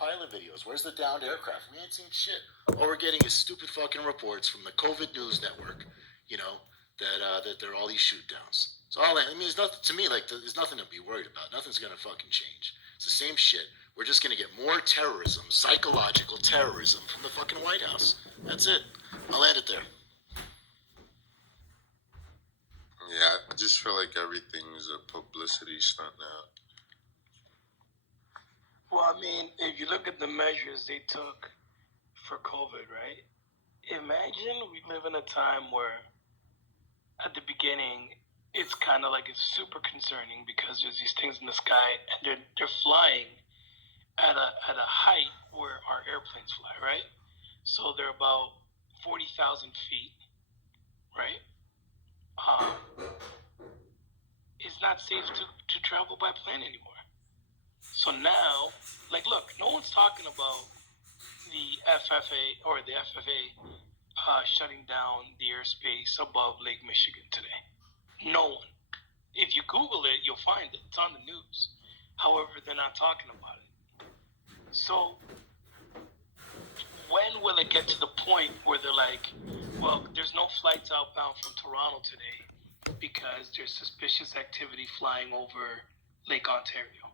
pilot videos? Where's the downed aircraft? We ain't seen shit. All we're getting is stupid fucking reports from the COVID News Network. You know that there are all these shoot downs. So all I mean, there's nothing to me like there's nothing to be worried about. Nothing's gonna fucking change. It's the same shit. We're just gonna get more terrorism, psychological terrorism from the fucking White House. That's it. I'll end it there. Yeah, I just feel like everything is a publicity stunt now. Well, I mean, if you look at the measures they took for COVID, right? Imagine we live in a time where at the beginning, it's kind of like it's super concerning because there's these things in the sky and they're flying at a height where our airplanes fly, right? So they're about 40,000 feet, right? It's not safe to travel by plane anymore. So now, like, look, no one's talking about the FFA shutting down the airspace above Lake Michigan today. No one. If you Google it, you'll find it. It's on the news. However, they're not talking about it. So when will it get to the point where they're like, well, there's no flights outbound from Toronto today because there's suspicious activity flying over Lake Ontario?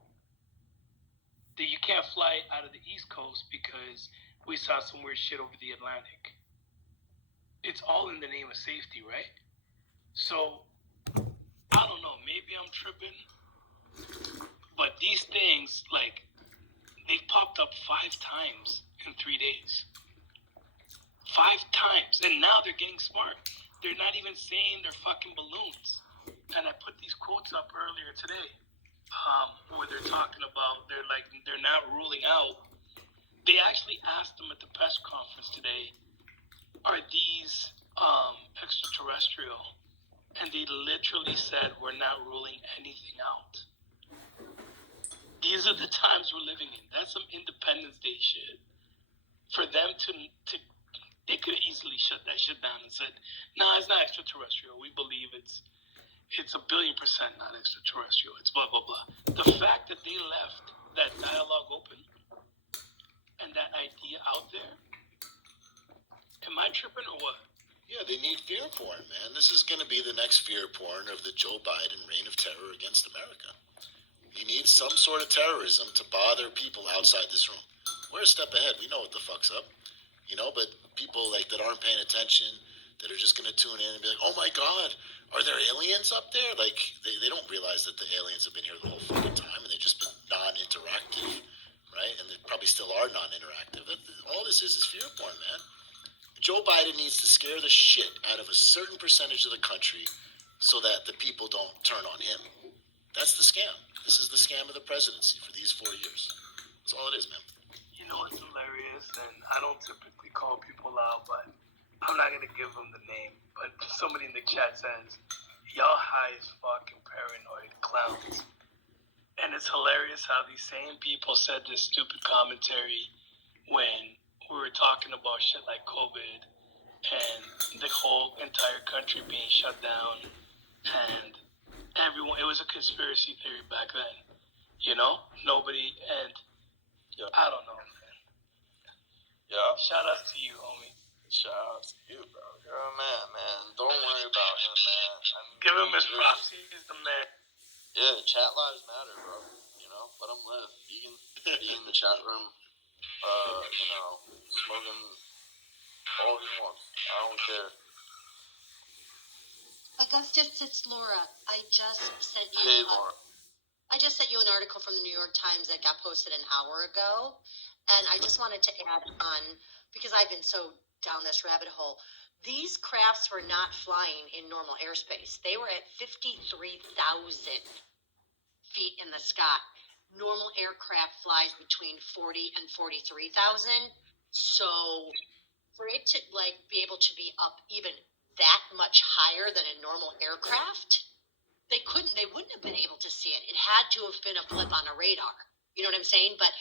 That you can't fly out of the East Coast because we saw some weird shit over the Atlantic. It's all in the name of safety, right? So, I don't know, maybe I'm tripping, but these things, like, they've popped up 5 times in 3 days. 5 times, and now they're getting smart. They're not even saying they're fucking balloons. And I put these quotes up earlier today, where they're talking about, they're not ruling out. They actually asked them at the press conference today, are these extraterrestrial? And they literally said, we're not ruling anything out. These are the times we're living in. That's some Independence Day shit. For them to they could easily shut that shit down and said, no, it's not extraterrestrial. We believe it's 1,000,000,000% not extraterrestrial. It's blah, blah, blah. The fact that they left that dialogue open and that idea out there, am I tripping or what? Yeah, they need fear porn, man. This is going to be the next fear porn of the Joe Biden reign of terror against America. He needs some sort of terrorism to bother people outside this room. We're a step ahead. We know what the fuck's up. You know, but people like that aren't paying attention, that are just going to tune in and be like, oh my God, are there aliens up there? Like, they don't realize that the aliens have been here the whole fucking time and they've just been non-interactive, right? And they probably still are non-interactive. All this is fear porn, man. Joe Biden needs to scare the shit out of a certain percentage of the country so that the people don't turn on him. That's the scam. This is the scam of the presidency for these 4 years. That's all it is, man. You know what's hilarious? And I don't typically call people out, but I'm not going to give them the name. But somebody in the chat says, y'all high as fucking paranoid clowns. And it's hilarious how these same people said this stupid commentary when we were talking about shit like COVID and the whole entire country being shut down and everyone, it was a conspiracy theory back then, you know? Nobody, and yeah. I don't know, man. Yeah. Shout out to you, homie. Shout out to you, bro. You're a man. Don't worry about him, man. Give him his props. He's the man. Yeah, chat lives matter, bro. You know, let him live. He can be in the chat room, you know, smoking all he wants. I don't care. Augustus, it's Laura. I just sent you. Hey, Laura. I just sent you an article from the New York Times that got posted an hour ago, and I just wanted to add on because I've been so down this rabbit hole. These crafts were not flying in normal airspace. They were at 53,000 feet in the sky. Normal aircraft flies between 40 and 43,000. So for it to be able to be up even that much higher than a normal aircraft, they wouldn't have been able to see it. It had to have been a blip on a radar. You know what I'm saying? But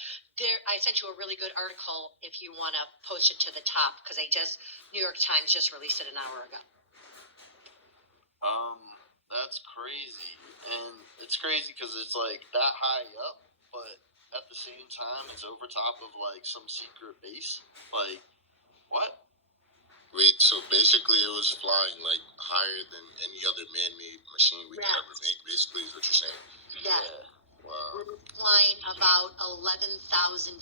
I sent you a really good article if you want to post it to the top because New York Times just released it an hour ago. That's crazy. And it's crazy because it's like that high up, but at the same time, it's over top of like some secret base. Like, what? Wait, so basically it was flying like higher than any other man-made machine we could ever make. Basically, is what you're saying. Yeah. Wow. We were flying about 11,000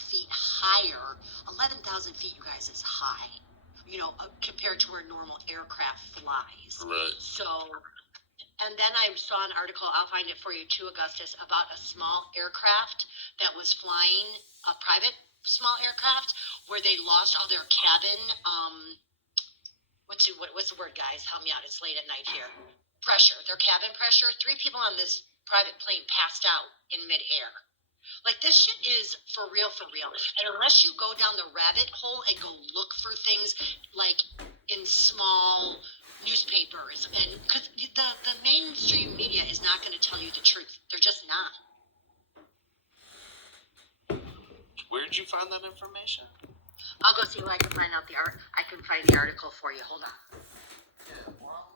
feet higher. 11,000 feet, you guys, is high. You know, compared to where normal aircraft flies. Right. So, and then I saw an article, I'll find it for you too, Augustus, about a small aircraft that was flying, a private small aircraft, where they lost all their cabin, what's the word, guys? Help me out. It's late at night here. Pressure. Their cabin pressure. 3 people on this private plane passed out in midair. Like, this shit is for real, for real. And unless you go down the rabbit hole and go look for things like in small newspapers, and because the mainstream media is not going to tell you the truth. They're just not. Where did you find that information? I'll go see if I can find out I can find the article for you. Hold on. Yeah, well,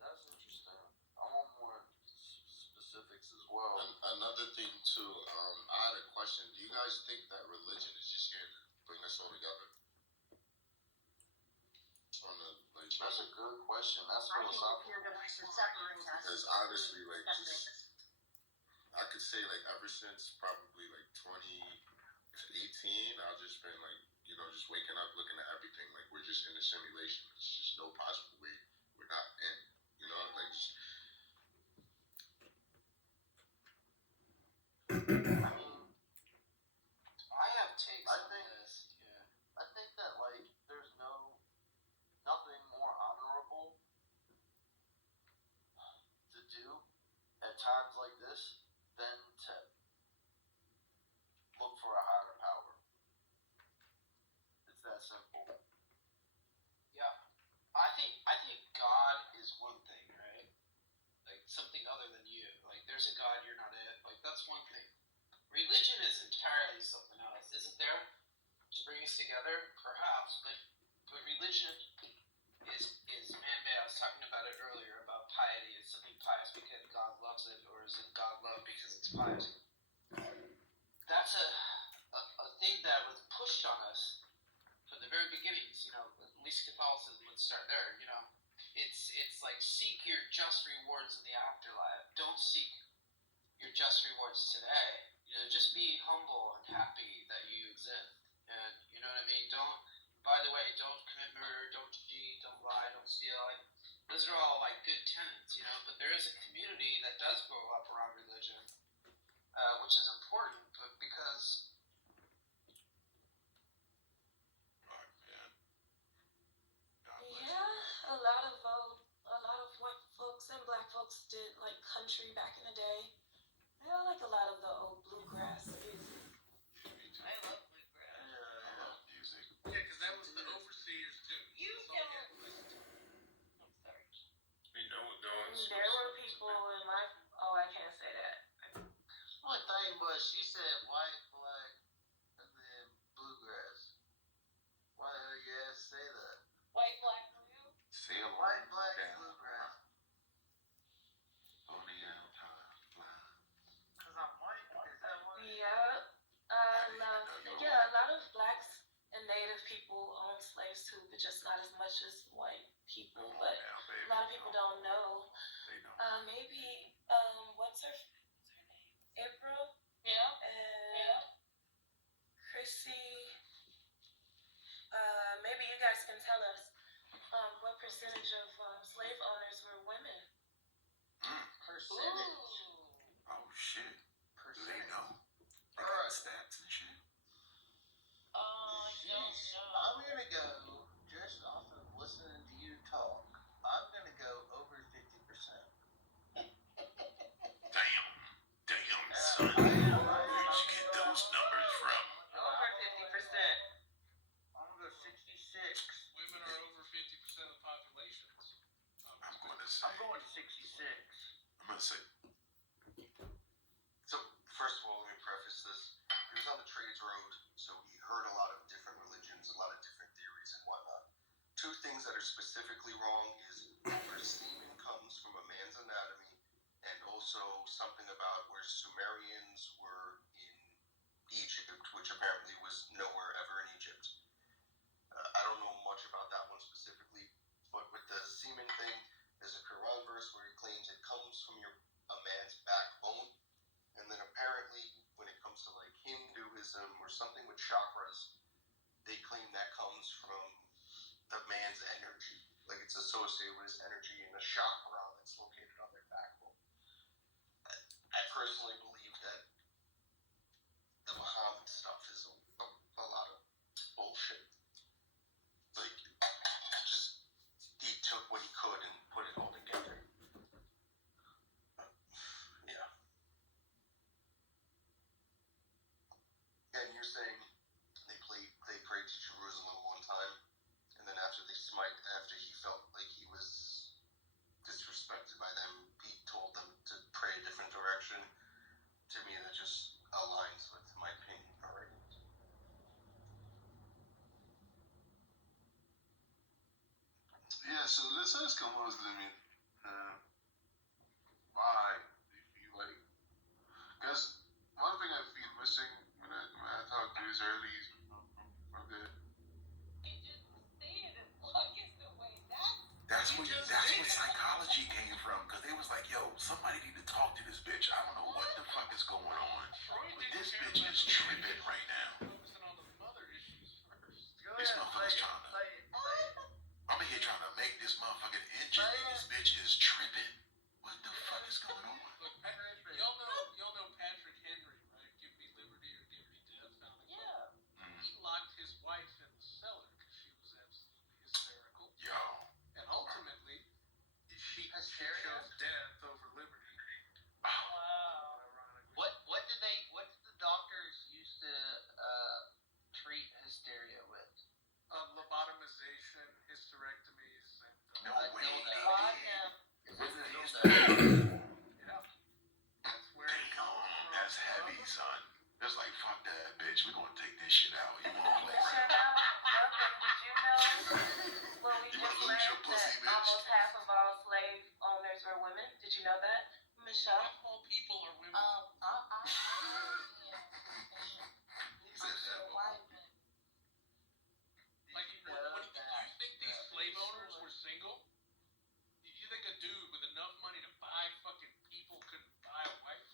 that's interesting. I want more specifics as well. Another thing too, I had a question. Do you guys think that religion is just here to bring us all together? That's a good question. That's I think philosophical. you're going to separate us. Because honestly, like, I could say like ever since probably like 2018, I've just been like, just waking up, looking at everything like we're just in a simulation. It's just no possible way we're not in. Like just. I mean, I have takes on this. Yeah. I think that like there's nothing more honorable to do at times like this than to look for a higher power. It's that simple. Yeah, I think God is one thing, right? Like something other than you. Like there's a God, you're not it. Like that's one thing. Religion is entirely something else, isn't there? To bring us together, perhaps, but religion is man-made. I was talking about it earlier about piety. Is something pious because God loves it, or is it God love because it's piety? That's a thing that was pushed on us from the very beginnings. At least Catholicism would start there. It's like seek your just rewards in the afterlife. Don't seek your just rewards today. Just be humble and happy that you exist. And you know what I mean? By the way, don't commit murder, don't cheat, don't lie, don't steal. Those are all like good tenets, but there is a community that does grow up around religion, which is important, but because yeah, a lot of white folks and black folks did like country back in the day. I like a lot of the old bluegrass music. I love bluegrass. I love music. Yeah, because that was the overseers too. You don't. I'm sorry. There were people in my. Oh, I can't say that. One thing was she said white, black, and then bluegrass. Why did you say that? White, black, blue. Say a White, black, bluegrass. Only out high fly. Because I'm white. Is that what? Yeah, a lot of blacks and native people owned slaves too, but just not as much as white people. But a lot of people don't know. They don't. Maybe what's her name? April. Yeah. And Chrissy. Maybe you guys can tell us what percentage of slave owners were women. Percentage. Oh shit. Do they know? They All got right. stats and shit. I don't know. I'm gonna go just off of listening to you talk. I'm gonna go over 50%. Damn, son. Where'd you get those numbers from? Over 50%. I'm gonna go 66. Women are over 50% of populations. I'm going to say. I'm going 66. I'm going to say or something with chakras. They claim that comes from the man's energy, like it's associated with his energy in the chakra that's located on their backbone. I personally believe that the Muhammad stuff is a lot of bullshit. Like, just he took what he could and put it all together. Yeah. And you're saying they prayed to Jerusalem one time, and then after he felt like he was disrespected by them, he told them to pray a different direction. To me, that just aligns with my opinion already. Yeah, so let's ask a Muslim, why they feel like. Because one thing I feel missing when I talk to Israelis from there. That's where psychology came from, because they was like, yo, somebody need to talk to this bitch. I don't know what the fuck is going on, but this bitch is tripping right now. Focusing on the mother issues first. This motherfucker's I'm in here trying to make this motherfucking engine, and this bitch is tripping. What the fuck is going on? Look, y'all know Patrick Henry, right? Give me liberty or give me death. Yeah. He locked his wife in the cellar because she was absolutely hysterical. Yo. And ultimately, she chose death over liberty. Wow. Ironically. What did the doctors use to treat hysteria with? Lobotomization, hysterectomies, and No I way, know that. nigga. Wasn't it used to yeah, that's where it comes from. That's heavy, son. It's like, fuck that bitch. We're gonna take this shit out. You wanna play Shut right up. Malcolm, did you know what we You just wanna lose your learned pussy, that bitch? almost half of all slave owners are women? Did you know that, Michelle? Not all people are women. He said that. Like, do you think these slave owners were single? Do you think a dude with enough money to buy fucking people could buy a wife?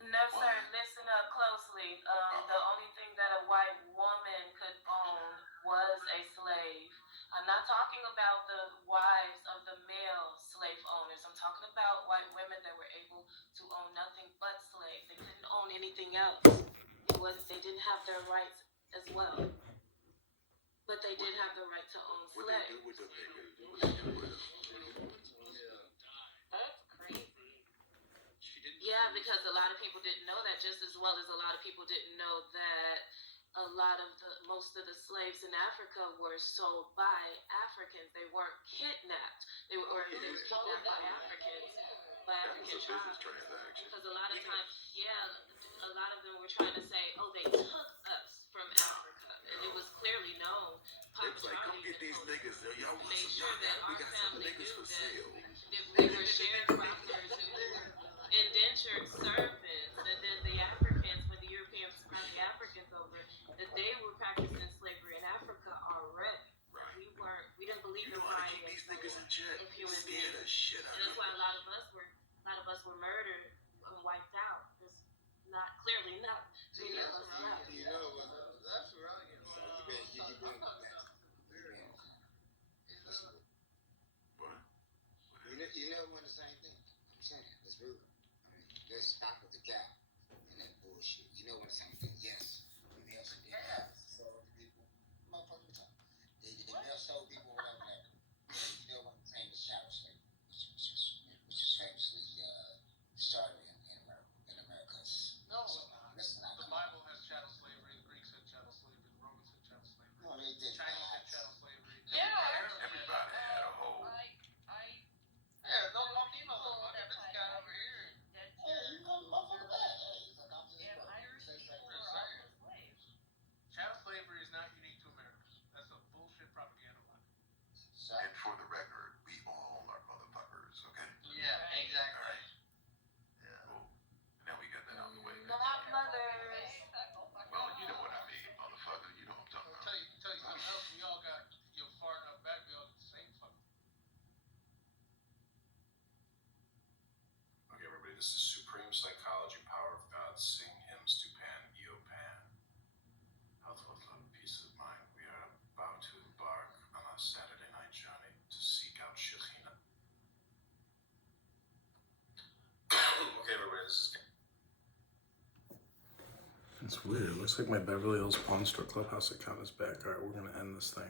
No, sir. Listen up closely. The only thing that a white woman could own was a slave. I'm not talking about the wives of the male slave owners. I'm talking about white women that were able to own nothing but slaves. They couldn't own anything else. They didn't have their rights as well. But they did have the right to own What they do slaves. with them niggas? What they do with them? That's crazy. She didn't. Yeah, because a lot of people didn't know that, just as well as a lot of people didn't know that most of the slaves in Africa were sold by Africans. They weren't kidnapped. They were kidnapped by Africans, by That African was a business tribes. transaction. Because a lot of times, a lot of them were trying to say, oh, they took us from Africa. And it was clearly known. They was like, come get these niggas. Y'all want Made some? sure that We our got some family niggas knew for that sale. we were sharecroppers and we were indentured servants, and then the Africans, when the Europeans brought the Africans over, that they were practicing slavery in Africa already. Right. We didn't believe You in know how to buying keep these niggas in check? of human Scare the beings. shit out And that's of why them. a lot of us were murdered and wiped out. It's clearly not many of us left. That's what I get. What? You know when the same thing. I'm saying it's rude. I mean, let's stop with the gap and that bullshit. You know when the same thing. Yes, the male sold people. Motherfucker, the male sold people, whatever. You know what I'm saying? The shadow slavery, which is famously started in Americas. No, Let's not. the Bible has chattel slavery. The Greeks had chattel slavery. The Romans had chattel slavery. No, they The did Chinese had not. chattel slavery. Everybody had a whole. Yeah, no female motherfucker. This guy over here. Hey, you come motherfucker back. Hey, he's like, I'm just Chattel slavery is not unique to America. That's a bullshit propaganda line. And for the record, we all are motherfuckers, okay? Yeah, exactly. Alright. Yeah. Cool. Now we got that out of the way. Not mothers. Well, you know what I mean, motherfucker. You know what I'm talking I'll about. tell you something else. We all got far enough back. We all get the same fucking. Okay, everybody, this is Supreme Psychology, Power of God, Sing Hymns to Pan, Eo Pan. It's weird. It looks like my Beverly Hills Pawn Store Clubhouse account is back. All right, we're gonna end this thing.